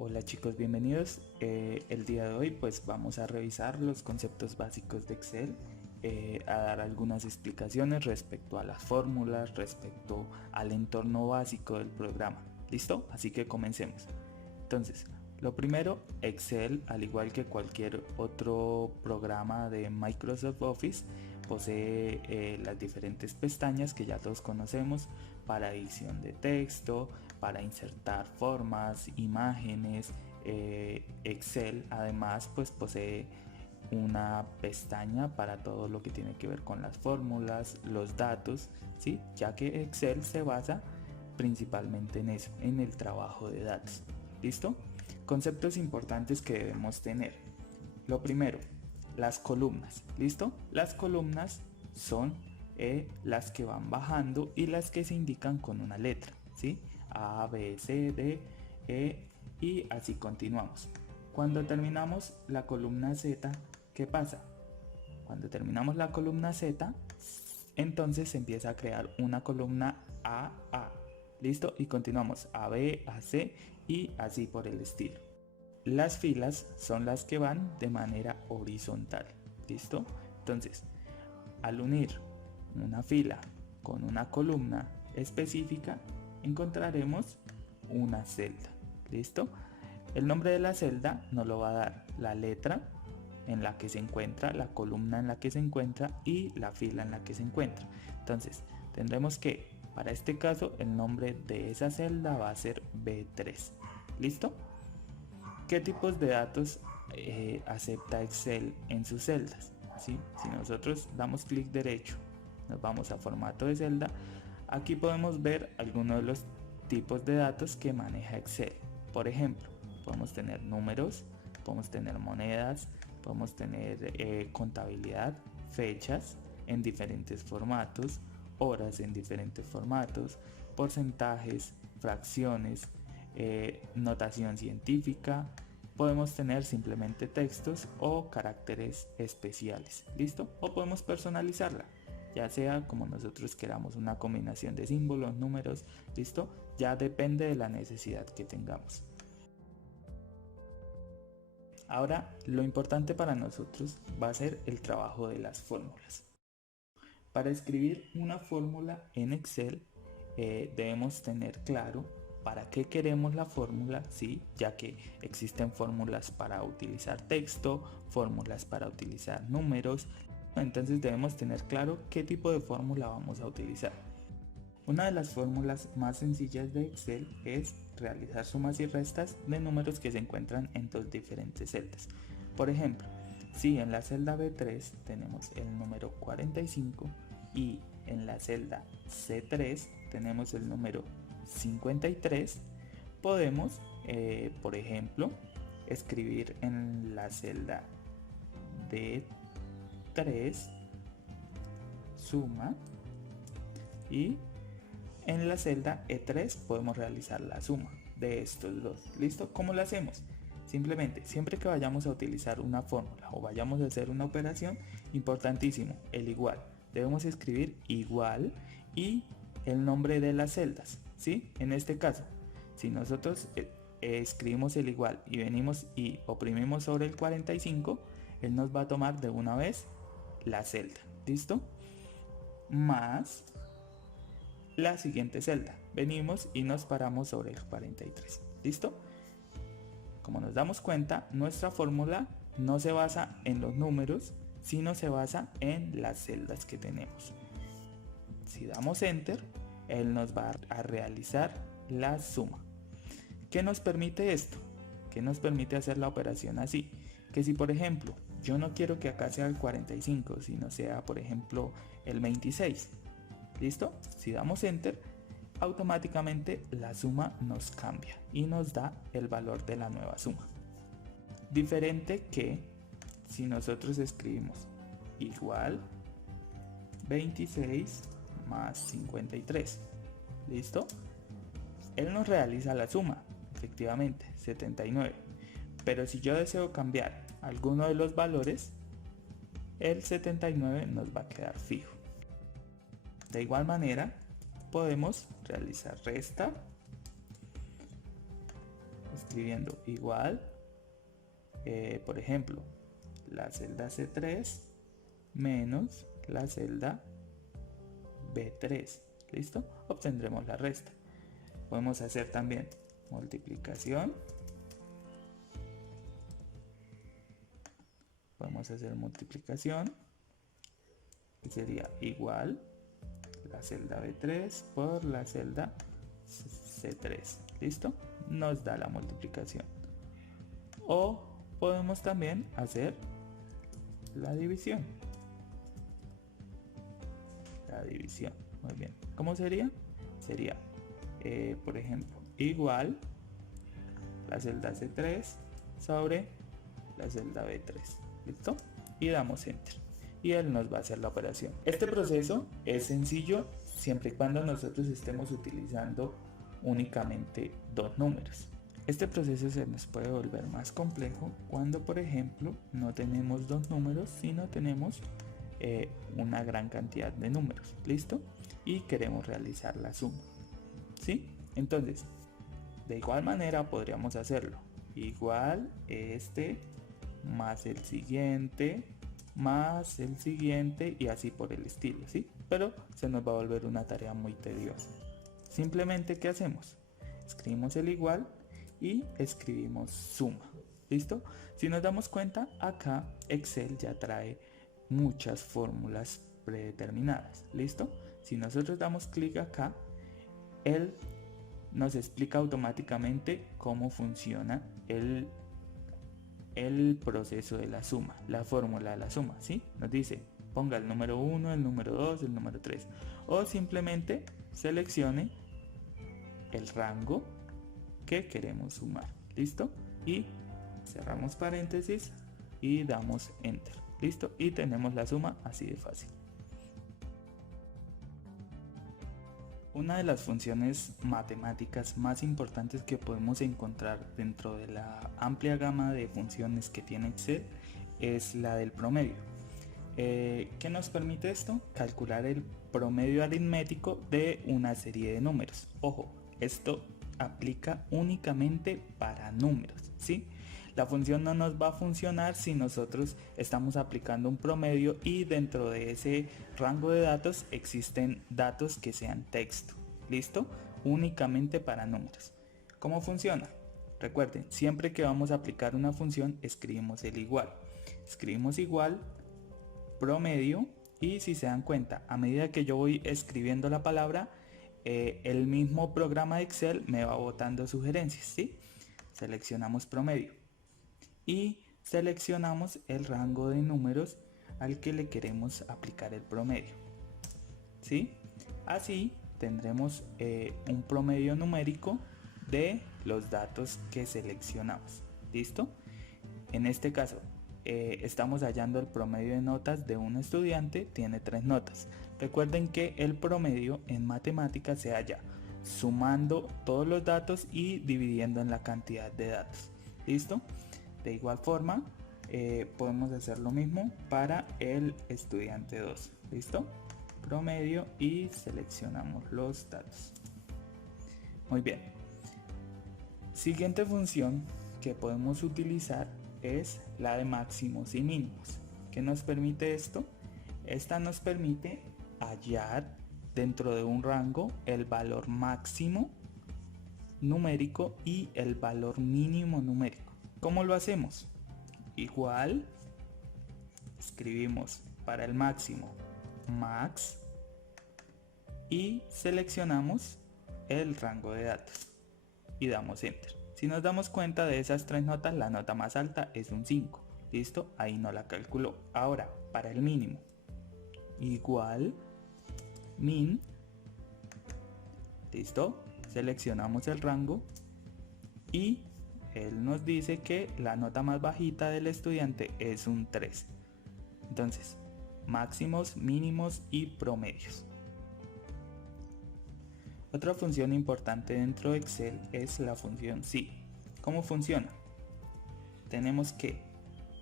Hola chicos, bienvenidos. El día de hoy pues vamos a revisar los conceptos básicos de Excel, a dar algunas explicaciones respecto a las fórmulas, respecto al entorno básico del programa. ¿Listo? Así que comencemos. Entonces, lo primero, Excel, al igual que cualquier otro programa de Microsoft Office, posee las diferentes pestañas que ya todos conocemos para edición de texto, para insertar formas, imágenes. Excel además pues posee una pestaña para todo lo que tiene que ver con las fórmulas, los datos, ¿sí? Ya que Excel se basa principalmente en eso, en el trabajo de datos. ¿Listo? Conceptos importantes que debemos tener. Lo primero, las columnas. ¿Listo? Las columnas son las que van bajando y las que se indican con una letra, ¿sí? A, B, C, D, E y así continuamos. Cuando terminamos la columna Z, ¿qué pasa? Cuando terminamos la columna Z, entonces se empieza a crear una columna A. ¿Listo? Y continuamos a B, a C y así por el estilo. Las filas son las que van de manera horizontal. ¿Listo? Entonces, al unir una fila con una columna específica, encontraremos una celda. ¿Listo? El nombre de la celda nos lo va a dar la letra en la que se encuentra, la columna en la que se encuentra y la fila en la que se encuentra. Entonces, tendremos que, para este caso, el nombre de esa celda va a ser B3. ¿Listo? ¿Qué tipos de datos acepta Excel en sus celdas? ¿Sí? Si nosotros damos clic derecho, nos vamos a formato de celda, aquí podemos ver algunos de los tipos de datos que maneja Excel. Por ejemplo, podemos tener números, podemos tener monedas, podemos tener contabilidad, fechas en diferentes formatos, horas en diferentes formatos, porcentajes, fracciones, notación científica. Podemos tener simplemente textos o caracteres especiales. ¿Listo? O podemos personalizarla, ya sea como nosotros queramos, una combinación de símbolos, números. ¿Listo? Ya depende de la necesidad que tengamos. Ahora, lo importante para nosotros va a ser el trabajo de las fórmulas. Para escribir una fórmula en Excel, debemos tener claro para qué queremos la fórmula, ¿sí? Ya que existen fórmulas para utilizar texto, fórmulas para utilizar números. Entonces debemos tener claro qué tipo de fórmula vamos a utilizar. Una de las fórmulas más sencillas de Excel es realizar sumas y restas de números que se encuentran en dos diferentes celdas. Por ejemplo, si en la celda B3 tenemos el número 45 y en la celda C3 tenemos el número 53, podemos, por ejemplo, escribir en la celda D3 suma y en la celda E3 podemos realizar la suma de estos dos. ¿Listo? ¿Cómo lo hacemos? Simplemente, siempre que vayamos a utilizar una fórmula o vayamos a hacer una operación, importantísimo, el igual. Debemos escribir igual y el nombre de las celdas, ¿sí? En este caso, si nosotros escribimos el igual y venimos y oprimimos sobre el 45, él nos va a tomar de una vez la celda. ¿Listo? Más la siguiente celda. Venimos y nos paramos sobre el 43. ¿Listo? Como nos damos cuenta, nuestra fórmula no se basa en los números, sino se basa en las celdas que tenemos. Si damos enter, él nos va a realizar la suma. ¿Qué nos permite esto? ¿Qué nos permite hacer la operación así? Que si por ejemplo yo no quiero que acá sea el 45, sino sea por ejemplo el 26. ¿Listo? Si damos enter, automáticamente la suma nos cambia y nos da el valor de la nueva suma. Diferente que si nosotros escribimos igual 26 más 53. ¿Listo? Él nos realiza la suma, efectivamente, 79. Pero si yo deseo cambiar alguno de los valores, el 79 nos va a quedar fijo. De igual manera, podemos realizar resta escribiendo igual, por ejemplo, la celda C3 menos la celda B3. ¿Listo? Obtendremos la resta. Podemos hacer también multiplicación. Vamos a hacer multiplicación, que sería igual la celda B3 por la celda C3. ¿Listo? Nos da la multiplicación. O podemos también hacer la división. La división. Muy bien. ¿Cómo sería? Sería, por ejemplo, igual la celda C3 sobre la celda B3. ¿Listo? Y damos enter. Y él nos va a hacer la operación. Este proceso es sencillo siempre y cuando nosotros estemos utilizando únicamente dos números. Este proceso se nos puede volver más complejo cuando, por ejemplo, no tenemos dos números, sino tenemos una gran cantidad de números. ¿Listo? Y queremos realizar la suma. ¿Sí? Entonces, de igual manera podríamos hacerlo. Igual este más el siguiente más el siguiente y así por el estilo, ¿sí? Pero se nos va a volver una tarea muy tediosa. Simplemente, ¿qué hacemos? Escribimos el igual y escribimos suma. ¿Listo? Si nos damos cuenta, acá Excel ya trae muchas fórmulas predeterminadas. ¿Listo? Si nosotros damos clic acá, él nos explica automáticamente cómo funciona el proceso de la suma, la fórmula de la suma, ¿sí? Nos dice, ponga el número 1, el número 2, el número 3, o simplemente seleccione el rango que queremos sumar. ¿Listo? Y cerramos paréntesis y damos enter. ¿Listo? Y tenemos la suma así de fácil. Una de las funciones matemáticas más importantes que podemos encontrar dentro de la amplia gama de funciones que tiene Excel es la del promedio. ¿Qué nos permite esto? Calcular el promedio aritmético de una serie de números. Ojo, esto aplica únicamente para números, ¿sí? La función no nos va a funcionar si nosotros estamos aplicando un promedio y dentro de ese rango de datos existen datos que sean texto. ¿Listo? Únicamente para números. ¿Cómo funciona? Recuerden, siempre que vamos a aplicar una función escribimos el igual. Escribimos igual, promedio, y si se dan cuenta, a medida que yo voy escribiendo la palabra, el mismo programa de Excel me va botando sugerencias, ¿sí? Seleccionamos promedio y seleccionamos el rango de números al que le queremos aplicar el promedio, ¿sí? Así tendremos un promedio numérico de los datos que seleccionamos. ¿Listo? En este caso estamos hallando el promedio de notas de un estudiante, tiene 3 notas. Recuerden que el promedio en matemáticas se halla sumando todos los datos y dividiendo en la cantidad de datos. ¿Listo? De igual forma podemos hacer lo mismo para el estudiante 2. ¿Listo? Promedio y seleccionamos los datos. Muy bien. Siguiente función que podemos utilizar es la de máximos y mínimos. ¿Qué nos permite esto? Esta nos permite hallar dentro de un rango el valor máximo numérico y el valor mínimo numérico. ¿Cómo lo hacemos? Igual, escribimos para el máximo max y seleccionamos el rango de datos y damos enter. Si nos damos cuenta de esas 3 notas, la nota más alta es un 5. ¿Listo? Ahí no la calculó. Ahora, para el mínimo, igual min, ¿listo? Seleccionamos el rango y él nos dice que la nota más bajita del estudiante es un 3. Entonces, máximos, mínimos y promedios. Otra función importante dentro de Excel es la función si. ¿Cómo funciona? Tenemos que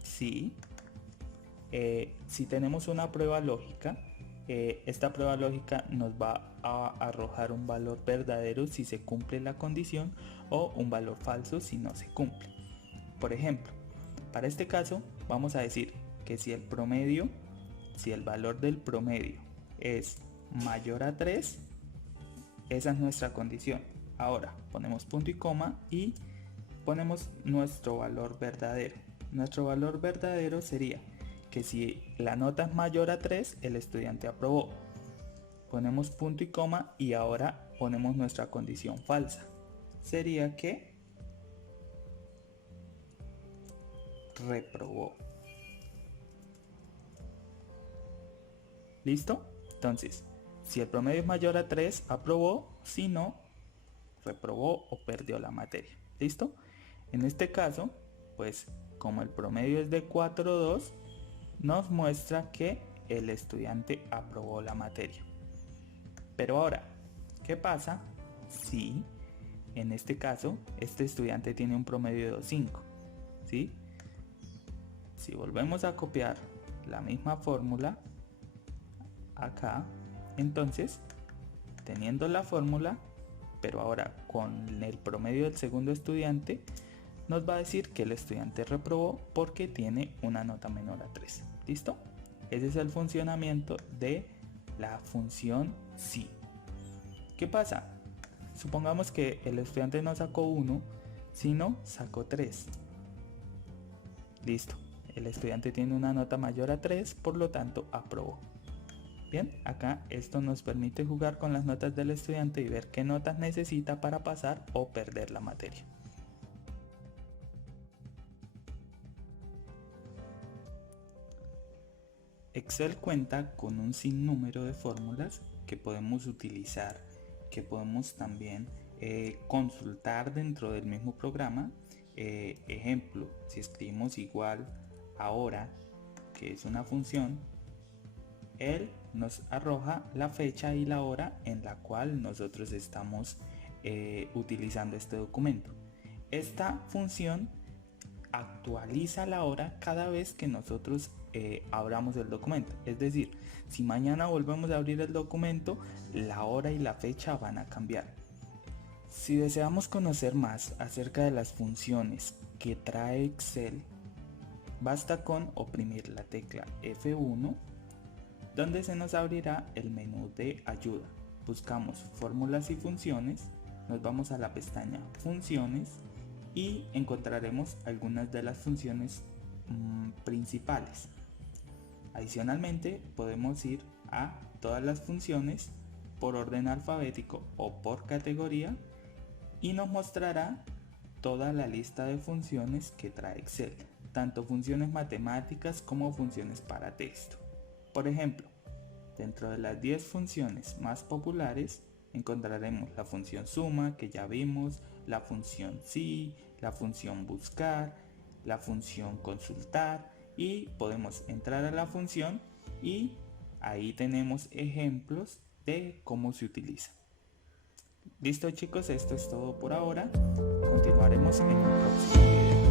si tenemos una prueba lógica, esta prueba lógica nos va a arrojar un valor verdadero si se cumple la condición o un valor falso si no se cumple. Por ejemplo, para este caso vamos a decir que si el valor del promedio es mayor a 3, esa es nuestra condición. Ahora ponemos punto y coma y ponemos nuestro valor verdadero. Nuestro valor verdadero sería que si la nota es mayor a 3, el estudiante aprobó. Ponemos punto y coma y ahora ponemos nuestra condición falsa. Sería que reprobó. ¿Listo? Entonces, si el promedio es mayor a 3, aprobó. Si no, reprobó o perdió la materia. ¿Listo? En este caso, pues como el promedio es de 4.2, nos muestra que el estudiante aprobó la materia. Pero ahora, ¿qué pasa si en este caso este estudiante tiene un promedio de 2.5? ¿Sí? Si volvemos a copiar la misma fórmula acá, entonces teniendo la fórmula, pero ahora con el promedio del segundo estudiante, nos va a decir que el estudiante reprobó porque tiene una nota menor a 3. ¿Listo? Ese es el funcionamiento de la función si. ¿Qué pasa? Supongamos que el estudiante no sacó 1, sino sacó 3. Listo. El estudiante tiene una nota mayor a 3, por lo tanto aprobó. Bien, acá esto nos permite jugar con las notas del estudiante y ver qué notas necesita para pasar o perder la materia. Excel cuenta con un sinnúmero de fórmulas que podemos utilizar, que podemos también consultar dentro del mismo programa. Ejemplo, si escribimos igual a hora, que es una función, él nos arroja la fecha y la hora en la cual nosotros estamos utilizando este documento. Esta función actualiza la hora cada vez que nosotros abramos el documento. Es decir, si mañana volvemos a abrir el documento, la hora y la fecha van a cambiar. Si deseamos conocer más acerca de las funciones que trae Excel, basta con oprimir la tecla F1, donde se nos abrirá el menú de ayuda. Buscamos fórmulas y funciones, nos vamos a la pestaña funciones y encontraremos algunas de las funciones principales. Adicionalmente, podemos ir a todas las funciones por orden alfabético o por categoría y nos mostrará toda la lista de funciones que trae Excel, tanto funciones matemáticas como funciones para texto. Por ejemplo, dentro de las 10 funciones más populares encontraremos la función suma, que ya vimos, la función si, la función buscar, la función consultar, y podemos entrar a la función y ahí tenemos ejemplos de cómo se utiliza. Listo chicos, esto es todo por ahora. Continuaremos en el próximo video.